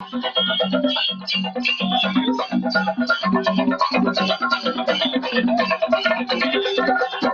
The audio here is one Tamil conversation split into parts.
Thank you.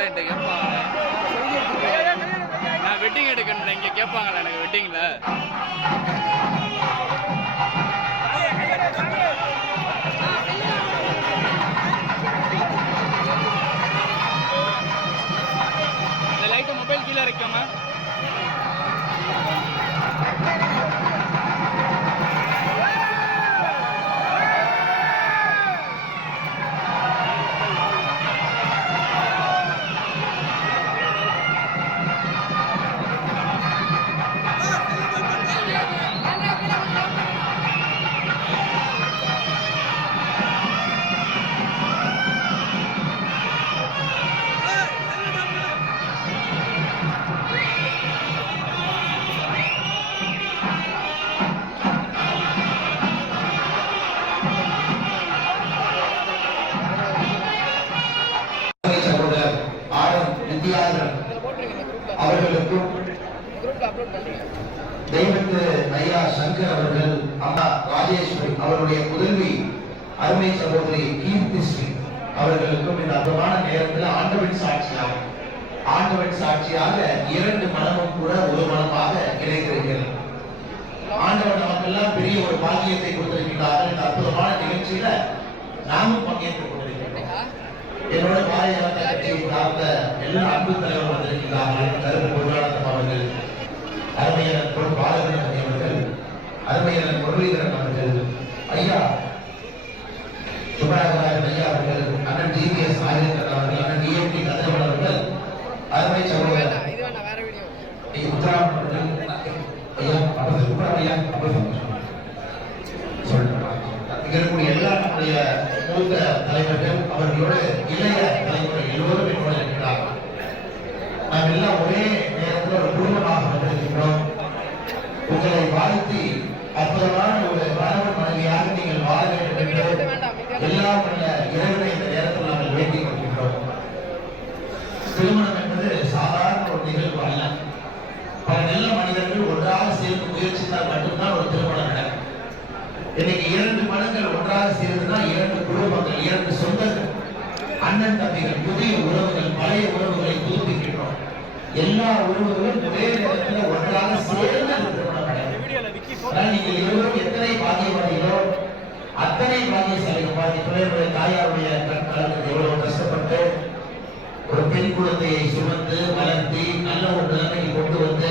எடுக்கணுண்ணே என்கிட்ட கேட்பாங்க நான் வெட்டிங் எடுக்கணும் இங்கே கேட்பாங்களா எனக்கு வெட்டிங்கில் இந்த லைட்டை மொபைல் கீழே இருக்காம ஐயா சங்கர் அவர்கள் அம்மா ராஜேஸ்வரி அவருடைய புதல்வி அருமை சகோதரி கீர்த்தி ஸ்ரீ அவர்களுக்கும் இந்த அற்புதமான நேரத்தில் ஆண்டவன் சாட்சியாக ஆண்டவன் சாட்சியாக இரண்டு மனமும் கூட ஒரு மனமாக இணைந்திருக்கிறது. ஆண்டவன் நமக்கெல்லாம் பெரிய ஒரு பாக்கியத்தை கொடுத்திருக்கிறார்கள் இந்த அற்புதமான நிகழ்ச்சியில நாமும் பங்கேற்றுக் கொண்டிருக்கிறோம் என்னோட பாரதிய ஜனதா கட்சியை சார்ந்த எல்லா அன்பு தலைவர் வந்திருக்கிறார்கள் முரளிதரன் ஐயா சுப்பராஜராஜன் ஐயா அவர்கள் அண்ணன் ஜிபிஎஸ் ஆயிரத்தன் அவர்கள் அண்ணன் டிஎம்டி கதிரவன் அவர்கள் அருமை சகோதரர் அவர்கள் ஐயா அப்ப ஐயா அப்ப இங்க இருக்கக்கூடிய எல்லா நம்முடைய மூத்த தலைவர்கள் அவர்களோடு இளைய தலைமுறை எல்லோரும் என்னோட நாம் எல்லாம் ஒரே நேரத்தில் ஒரு குடும்பமாக வந்திருக்கின்றோம். உங்களை வாழ்த்தி அற்புதமான ஒரு கணவன் மனைவியாக நீங்கள் வாழ வேண்டும் என்று எல்லாம் உள்ள இறைவனை இந்த நேரத்தில் நாங்கள் வேண்டிக் கொள்கின்றோம். திருமணம் என்பது சாதாரண ஒரு நிகழ்வு அல்ல. பல நல்ல மனிதர்கள் ஒன்றாக சேர்ந்து முயற்சித்தால் மட்டும்தான் ஒரு திருமணம் நடக்கும். இன்னைக்கு இரண்டு மனங்கள் ஒன்றாக சேர்ந்துதான் இரண்டு குடும்பங்கள் இரண்டு சொந்தங்கள் அண்ணன் தம்பிகள் புதிய உறவுகள் பழைய உறவுகளை புதுப்பிக்கின்றோம். எல்லா உறவுகளும் ஒரே நேரத்தில் ஒன்றாக சேர்ந்து ஆனால் நீங்கள் இருவரும் எத்தனை பாக்கியவாதிகளோ அத்தனை பாக்கியசாலிகள் பாதி பிள்ளைகளுடைய தாயாருடைய கண்காலத்துக்கு எவ்வளவு கஷ்டப்பட்டு ஒரு பெண் குழந்தையை சுமந்து வளர்த்தி நல்ல ஒரு நிலைமைக்கு கொண்டு வந்து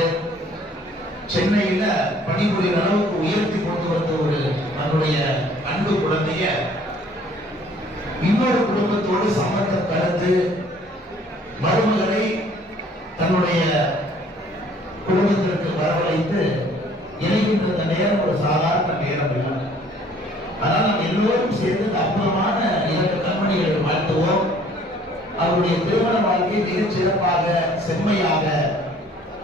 சென்னையில பணிபுரிகிற அளவுக்கு உயர்த்தி கொண்டு வந்த ஒரு தன்னுடைய அன்பு குழந்தைய இன்னொரு குடும்பத்தோடு சம்பந்தம் கலந்து மருமகளை தன்னுடைய குடும்பத்திற்கு வரவழைத்து இணைகின்ற இந்த நேரம் ஒரு சாதாரண நேரம் இல்லை. அதனால் நாம் எல்லோரும் சேர்ந்து இந்த அற்புதமான இரண்டு கண்மணிகளை வாழ்த்துவோம். அவருடைய திருமண வாழ்க்கை மிகச் சிறப்பாக செம்மையாக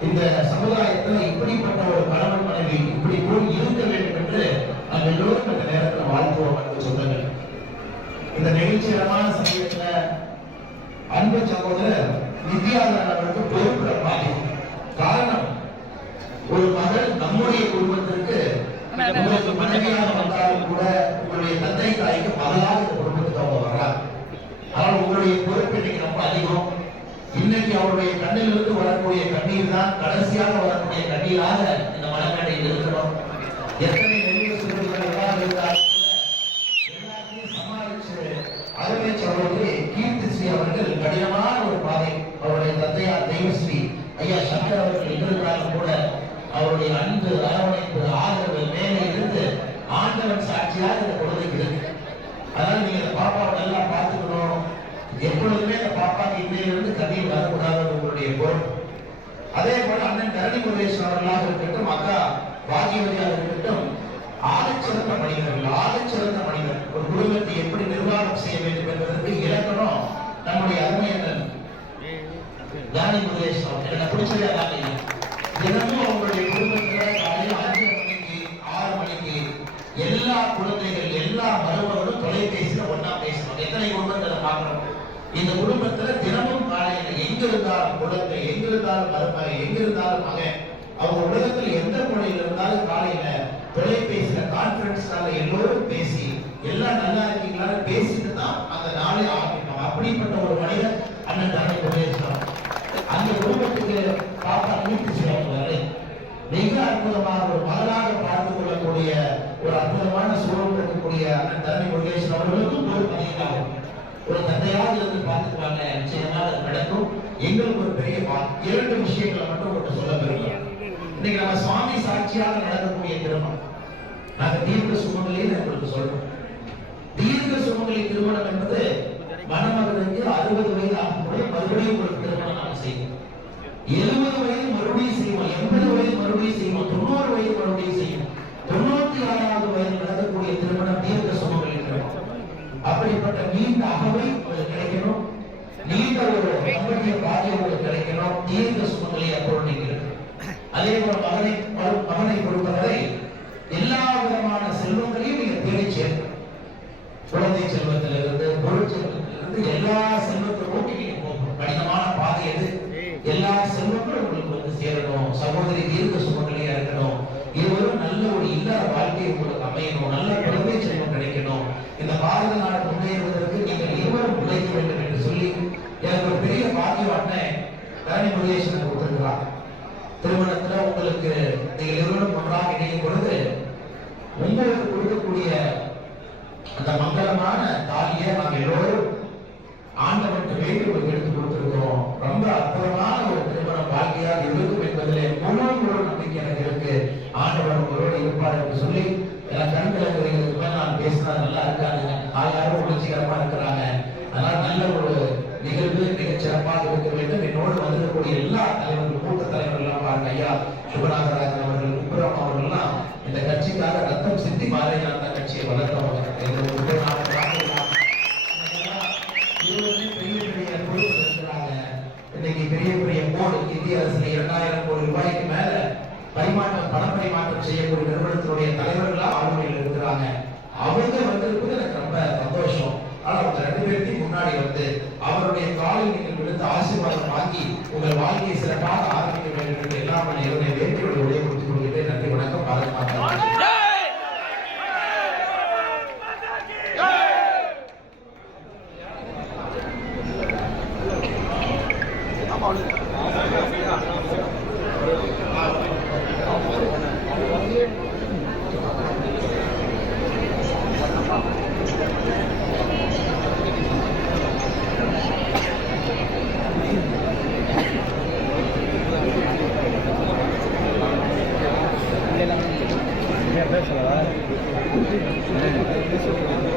இந்த சமுதாயத்தில் இப்படிப்பட்ட ஒரு கணவன் மனைவி இப்படி போய் இருக்க வேண்டும் என்று நாம் எல்லோரும் இந்த நேரத்தில் வாழ்த்துவோம் என்று சொன்னங்கள் இந்த நெகிழ்ச்சிகரமான சமயத்தில் அன்பு சகோதரர் நித்யாதரன் அவருக்கு பொறுப்புல காரணம் ஒரு மகள் நம்முடைய குடும்பத்திற்கு உங்களுக்கு மனைவியாக வந்தாலும் கூட உங்களுடைய தந்தை தாய்க்கு மகளாக இந்த குடும்பத்துக்கு அவங்க வர்றாங்க. ஆனால் உங்களுடைய பொறுப்பு இன்னைக்கு ரொம்ப அதிகம். இன்னைக்கு அவருடைய கண்ணிலிருந்து வரக்கூடிய கண்ணீர் தான் கடைசியாக வரக்கூடிய கண்ணீராக இந்த மனக்கடையில் இருக்கிறோம் எத்தனை நெல்லிய சுவடுகள் எல்லாம் இருந்தாலும் கூட எல்லாத்தையும் சமாளிச்சு அருமை சகோதரி கீர்த்தி ஸ்ரீ அவர்கள் கடினமான ஒரு பாதை அவருடைய தந்தையார் தெய்வஸ்ரீ ஐயா சங்கர் அவர்கள் இருந்தாலும் கூட அவருடைய அன்பு அரவணைப்பு ஆதரவு மேலே இருந்து ஆண்டவன் சாட்சியாக இந்த குழந்தைக்கு இருக்கு அதனால நீங்க இந்த பாப்பாவை நல்லா பார்த்துக்கணும். எப்பொழுதுமே இந்த பாப்பாக்கு இன்னையிலிருந்து கண்ணீர் வரக்கூடாது உங்களுடைய பொருள். அதே போல அண்ணன் தரணி முருகேசன் அவர்களாக இருக்கட்டும் அக்கா பாகியவதியாக இருக்கட்டும் ஆகச்சிறந்த மனிதர்கள் ஆகச்சிறந்த மனிதர். ஒரு குடும்பத்தை எப்படி நிர்வாகம் செய்ய வேண்டும் என்பதற்கு இலக்கணம் நம்முடைய அருமையன் தானி முருகேசன் அவர்கள். எனக்கு பிடிச்சதே அதான் தினமும் அவங்களுடைய குடும்பத்துல காலையில் அஞ்சு மணிக்கு ஆறு மணிக்கு எல்லா குழந்தைகள் எல்லா மருமகளும் தொலைபேசியில ஒன்னா பேசணும். எத்தனை குடும்பத்துல பார்க்கணும்? இந்த குடும்பத்துல தினமும் காலையில் எங்க இருந்தாலும் குழந்தை எங்க இருந்தாலும் மருமகன் எங்க இருந்தாலும் மகன் அவங்க உலகத்தில் எந்த மொழியில இருந்தாலும் காலையில தொலைபேசியில கான்பரன்ஸ் கால எல்லோரும் பேசி எல்லாம் நல்லா இருக்கீங்களான்னு பேசிட்டு தான் அந்த நாளே ஆரம்பிக்கணும். அப்படிப்பட்ட ஒரு மனிதன் அண்ணன் தானே ஒரு அற்புதமான சூழல் இருக்கக்கூடிய அண்ணன் தரணி முருகேசன் அவர்களுக்கும் பொறுப்பு ஒரு தந்தையாக இருந்து பார்த்துக்குவாங்க நிச்சயமாக அது நடக்கும். எங்களுக்கு ஒரு பெரிய இரண்டு விஷயங்களை மட்டும் உங்களுக்கு சொல்ல விரும்புகிறோம் இன்னைக்கு நம்ம சுவாமி சாட்சியாக நடக்கக்கூடிய திருமணம். நாங்க தீர்க்க சுமங்கலின்னு உங்களுக்கு சொல்றோம் தீர்க்க சுமங்கலி திருமணம் என்பது மணமகனுக்கு அறுபது வயது ஆகும்போது மறுபடியும் ஒரு திருமணம் நாம் செய்வோம் எழுபது வயது மறுபடியும் செய்வோம் எண்பது வயது மறுபடியும் செய்வோம் தொண்ணூறு வயது மறுபடியும் செய்வோம் தொண்ணூத்தி ஆறாவது வயது நடக்கக்கூடிய திருமணம் தீர்க்க சுமங்கலி திருமணம் அப்படிப்பட்ட நீண்ட அகவை உங்களுக்கு கிடைக்கணும். நீண்ட ஒரு தம்பதிய பாதை உங்களுக்கு கிடைக்கணும். தீர்க்க சுமங்கலி அப்பொழுது நீங்க அதே போல மகனை மகனை பொறுத்தவரை எல்லா விதமான செல்வங்களையும் நீங்க தேடி சேர்க்கணும். குழந்தை செல்வத்திலிருந்து பொருள் செல்வத்திலிருந்து எல்லா செல்வத்தை நீங்க போகணும். கடினமான பாதை எது? எல்லா செல்வங்களும் உங்களுக்கு வந்து சேரணும். சகோதரி தீர்க்க சுபங்களையும் இருக்கணும். இதுவரும் நல்ல ஒரு இல்லாத வாழ்க்கை உங்களுக்கு அமையணும். நல்ல குழந்தை செல்வம் கிடைக்கணும். இந்த பாரத நாடு முன்னே நீங்கள் இருவரும் உழைக்க வேண்டும் என்று சொல்லி எனக்கு ஒரு பெரிய பாக்கியம் அண்ணன் அப்ளிகேஷனை முருகேசன் திருமணத்தில் உங்களுக்கு நீங்கள் இருவரும் ஒன்றாக இணையும் பொழுது உங்களுக்கு கொடுக்கக்கூடிய அந்த மங்களமான தாலியை நாங்கள் எல்லோரும் ஆண்டவனுக்கு வேண்டி உங்களுக்கு எடுத்து கொடுத்துருக்கிறோம். ரொம்ப அற்புதமான ஒரு திருமண வாழ்க்கையாக இருக்கும் என்பதிலே முழு முழு நம்பிக்கை எனக்கு இருக்கு. ஆண்டவன் உங்களோடு இருப்பார் என்று சொல்லி எல்லாம் கண்கள் நான் பேசினா நல்லா இருக்காங்க ஆயாரும் உணர்ச்சிகரமா இருக்கிறாங்க. அதனால நல்ல ஒரு நிகழ்வு மிகச் சிறப்பாக இருக்க வேண்டும். என்னோடு வந்திருக்கக்கூடிய எல்லா தலைவர்கள் மூத்த தலைவர்கள் எல்லாம் பாருங்க ஐயா. சுபநாகராஜன் அவர்கள் குப்புரம் அவர்கள் எல்லாம் இந்த கட்சிக்காக ரத்தம் சிந்தி பாரதிய ஜனதா கட்சியை வளர்த்தவங்க இந்த ஒரு முப்பது பெரிய பெரிய பொறுப்பு இன்னைக்கு பெரிய பெரிய போர்டு இந்திய அரசுல இரண்டாயிரம் கோடி ரூபாய்க்கு மேல பரிமாற்றம் பண பரிமாற்றம் செய்யக்கூடிய நிறுவனத்தினுடைய தலைவர்களா ஆளுமையில் இருக்கிறாங்க. அவங்க வந்திருப்பது எனக்கு ரொம்ப சந்தோஷம். ஆனா அவங்க ரெண்டு பேர்த்தையும் முன்னாடி வந்து காலில் ஆசீர்வாதம் வாங்கி உங்கள் வாழ்க்கையை சிறப்பாக ஆரம்பிக்க வேண்டும் என்று எல்லாம் நான் வேண்டுகோளுடைய கொடுத்துக் கொள்கிறேன். நன்றி வணக்கம். பாரத் மாதா பேசலாம் ね。